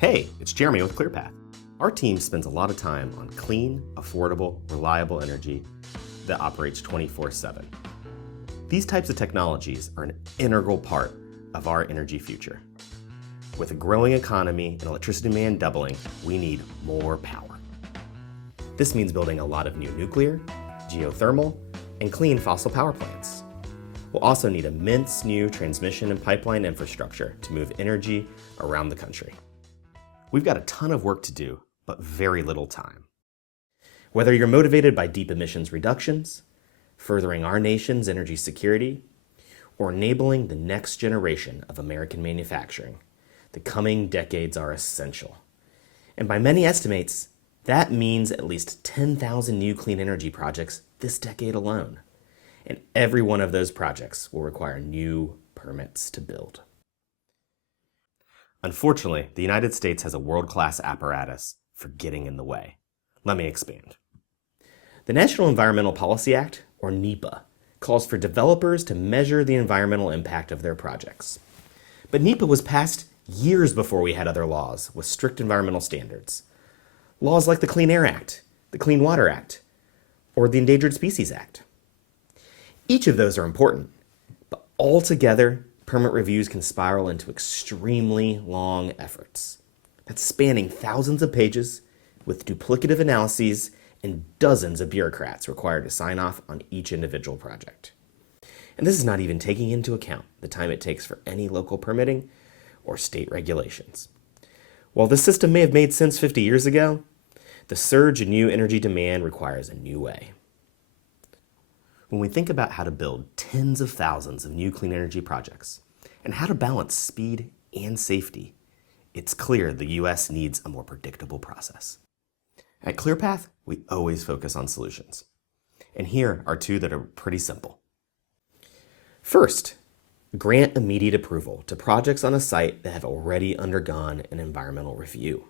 Hey, it's Jeremy with ClearPath. Our team spends a lot of time on clean, affordable, reliable energy that operates 24/7. These types of technologies are an integral part of our energy future. With a growing economy and electricity demand doubling, we need more power. This means building a lot of new nuclear, geothermal, and clean fossil power plants. We'll also need immense new transmission and pipeline infrastructure to move energy around the country. We've got a ton of work to do, but very little time. Whether you're motivated by deep emissions reductions, furthering our nation's energy security, or enabling the next generation of American manufacturing, the coming decades are essential. And by many estimates, that means at least 10,000 new clean energy projects this decade alone. And every one of those projects will require new permits to build. Unfortunately, the United States has a world-class apparatus for getting in the way. Let me expand. The National Environmental Policy Act, or NEPA, calls for developers to measure the environmental impact of their projects. But NEPA was passed years before we had other laws with strict environmental standards. Laws like the Clean Air Act, the Clean Water Act, or the Endangered Species Act. Each of those are important, but altogether, permit reviews can spiral into extremely long efforts. That's spanning thousands of pages with duplicative analyses and dozens of bureaucrats required to sign off on each individual project. And this is not even taking into account the time it takes for any local permitting or state regulations. While this system may have made sense 50 years ago, the surge in new energy demand requires a new way. When we think about how to build tens of thousands of new clean energy projects and how to balance speed and safety, it's clear the U.S. needs a more predictable process. At ClearPath, we always focus on solutions. And here are two that are pretty simple. First, grant immediate approval to projects on a site that have already undergone an environmental review.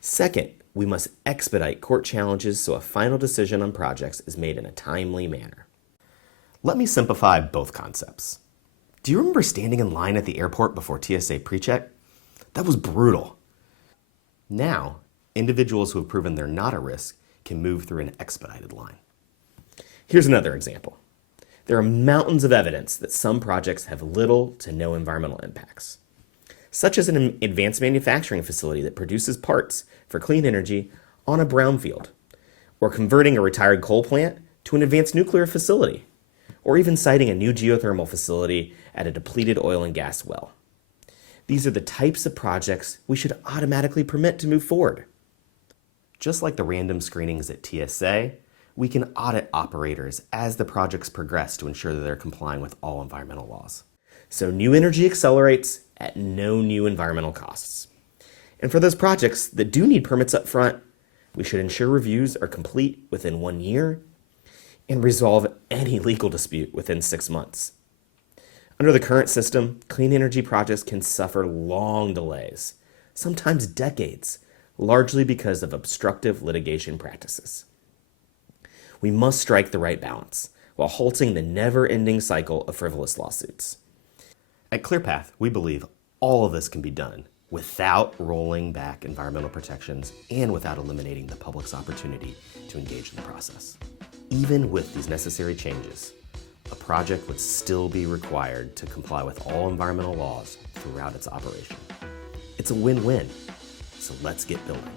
Second, we must expedite court challenges so a final decision on projects is made in a timely manner. Let me simplify both concepts. Do you remember standing in line at the airport before TSA PreCheck? That was brutal. Now, individuals who have proven they're not a risk can move through an expedited line. Here's another example. There are mountains of evidence that some projects have little to no environmental impacts, such as an advanced manufacturing facility that produces parts for clean energy on a brownfield, or converting a retired coal plant to an advanced nuclear facility, or even siting a new geothermal facility at a depleted oil and gas well. These are the types of projects we should automatically permit to move forward. Just like the random screenings at TSA, we can audit operators as the projects progress to ensure that they're complying with all environmental laws. So new energy accelerates at no new environmental costs. And for those projects that do need permits up front, we should ensure reviews are complete within 1 year and resolve any legal dispute within 6 months. Under the current system, clean energy projects can suffer long delays, sometimes decades, largely because of obstructive litigation practices. We must strike the right balance while halting the never-ending cycle of frivolous lawsuits. At ClearPath, we believe all of this can be done without rolling back environmental protections and without eliminating the public's opportunity to engage in the process. Even with these necessary changes, a project would still be required to comply with all environmental laws throughout its operation. It's a win-win, so let's get building.